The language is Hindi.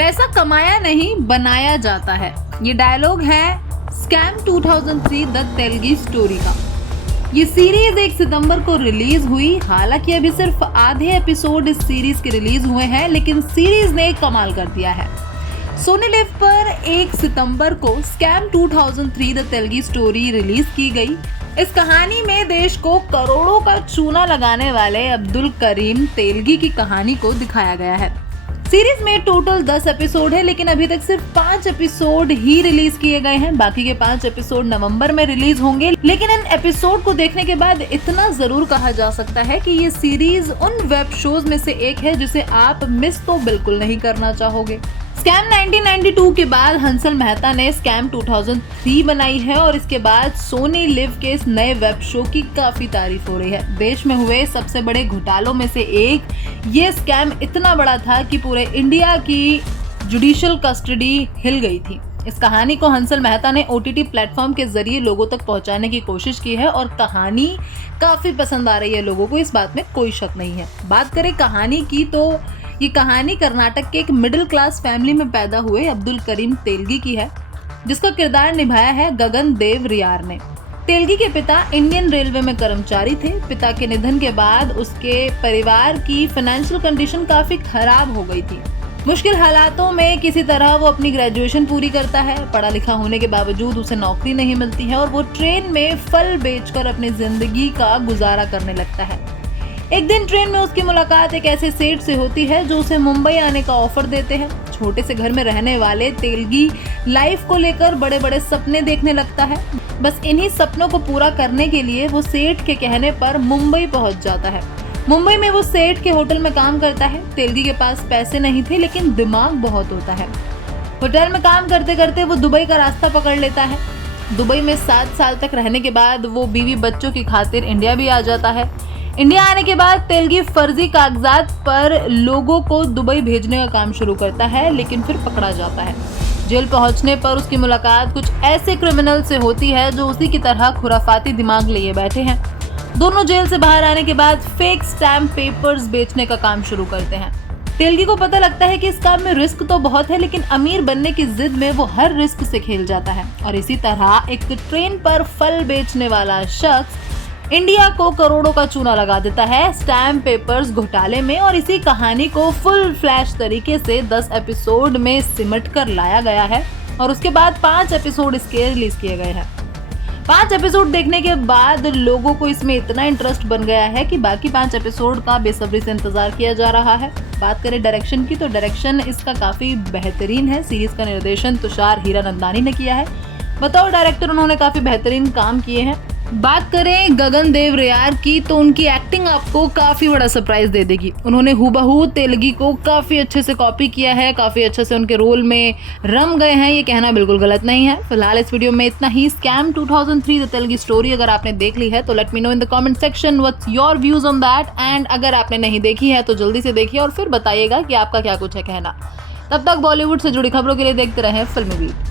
पैसा कमाया नहीं बनाया जाता है। ये डायलॉग है स्कैम 2003 द तेलगी स्टोरी का। ये सीरीज 1 सितंबर को रिलीज हुई। हालांकि अभी सिर्फ आधे एपिसोड इस सीरीज के रिलीज हुए हैं, लेकिन सीरीज ने कमाल कर दिया है। सोनी लिव पर 1 सितंबर को scam 2003 the Telgi story release की गई। इस कहानी में देश को करोड़ों का चूना लगाने वाले अब्दुल करीम तेलगी की कहानी को दिखाया गया है। सीरीज में टोटल 10 एपिसोड है, लेकिन अभी तक सिर्फ 5 एपिसोड ही रिलीज किए गए हैं। बाकी के 5 एपिसोड नवंबर में रिलीज होंगे। लेकिन इन एपिसोड को देखने के बाद इतना जरूर कहा जा सकता है कि ये सीरीज उन वेब शोज में से एक है जिसे आप मिस तो बिल्कुल नहीं करना चाहोगे। स्कैम 1992 के बाद हंसल मेहता ने स्कैम 2003 बनाई है और इसके बाद सोनी लिव के इस नए वेब शो की काफी तारीफ हो रही है। देश में हुए सबसे बड़े घोटालों में से एक ये स्कैम इतना बड़ा था कि पूरे इंडिया की जुडिशियल कस्टडी हिल गई थी। इस कहानी को हंसल मेहता ने OTT प्लेटफॉर्म के जरिए लोगों तक पहुंचाने की कोशिश की है और कहानी काफी पसंद आ रही है लोगों को, इस बात में कोई शक नहीं है। बात करें कहानी की तो ये कहानी कर्नाटक के एक मिडिल क्लास फैमिली में पैदा हुए अब्दुल करीम तेलगी की है, जिसका किरदार निभाया है गगन देव रियार ने। तेलगी के पिता इंडियन रेलवे में कर्मचारी थे। पिता के निधन के बाद उसके परिवार की फाइनेंशियल कंडीशन काफी खराब हो गई थी। मुश्किल हालातों में किसी तरह वो अपनी ग्रेजुएशन पूरी करता है। पढ़ा लिखा होने के बावजूद उसे नौकरी नहीं मिलती है और वो ट्रेन में फल बेचकर अपनी जिंदगी का गुजारा करने लगता है। एक दिन ट्रेन में उसकी मुलाकात एक ऐसे सेठ से होती है जो उसे मुंबई आने का ऑफर देते हैं। छोटे से घर में रहने वाले तेलगी लाइफ को लेकर बड़े बड़े सपने देखने लगता है। बस इन्हीं सपनों को पूरा करने के लिए वो सेठ के कहने पर मुंबई पहुंच जाता है। मुंबई में वो सेठ के होटल में काम करता है। तेलगी के पास पैसे नहीं थे, लेकिन दिमाग बहुत होता है। होटल में काम करते करते वो दुबई का रास्ता पकड़ लेता है। दुबई में 7 साल तक रहने के बाद वो बीवी बच्चों की खातिर इंडिया भी आ जाता है। इंडिया आने के बाद तेलगी फर्जी कागजात पर लोगों को दुबई भेजने का काम शुरू करता है, लेकिन फिर पकड़ा जाता है। जेल पहुंचने पर उसकी मुलाकात कुछ ऐसे क्रिमिनल से होती है जो उसी की तरह खुराफाती दिमाग लिए बैठे हैं। दोनों जेल से बाहर आने के बाद फेक स्टैम्प पेपर्स बेचने का काम शुरू करते हैं। तेलगी को पता लगता है कि इस काम में रिस्क तो बहुत है, लेकिन अमीर बनने की जिद में वो हर रिस्क से खेल जाता है और इसी तरह एक ट्रेन पर फल बेचने वाला शख्स इंडिया को करोड़ों का चूना लगा देता है स्टैम्प पेपर्स घोटाले में। और इसी कहानी को फुल फ्लैश तरीके से 10 एपिसोड में सिमट कर लाया गया है और उसके बाद 5 एपिसोड इसके रिलीज किए गए हैं। 5 एपिसोड देखने के बाद लोगों को इसमें इतना इंटरेस्ट बन गया है कि बाकी 5 एपिसोड का बेसब्री से इंतजार किया जा रहा है। बात करें डायरेक्शन की तो डायरेक्शन इसका काफी बेहतरीन है। सीरीज का निर्देशन तुषार हीरानंदानी ने किया है। बतौर डायरेक्टर उन्होंने काफी बेहतरीन काम किए हैं। बात करें गगन देव रियार की तो उनकी एक्टिंग आपको काफी बड़ा सरप्राइज दे देगी। उन्होंने हूबहू तेलगी को काफी अच्छे से कॉपी किया है, काफी अच्छे से उनके रोल में रम गए हैं, ये कहना बिल्कुल गलत नहीं है। फिलहाल इस वीडियो में इतना ही। स्कैम 2003 द तेलगी स्टोरी अगर आपने देख ली है तो let me know in the comment section what's your views on that. And अगर आपने नहीं देखी है तो जल्दी से देखिए और फिर बताइएगा कि आपका क्या कुछ है कहना। तब तक बॉलीवुड से जुड़ी खबरों के लिए देखते रहें फिल्मी बीट।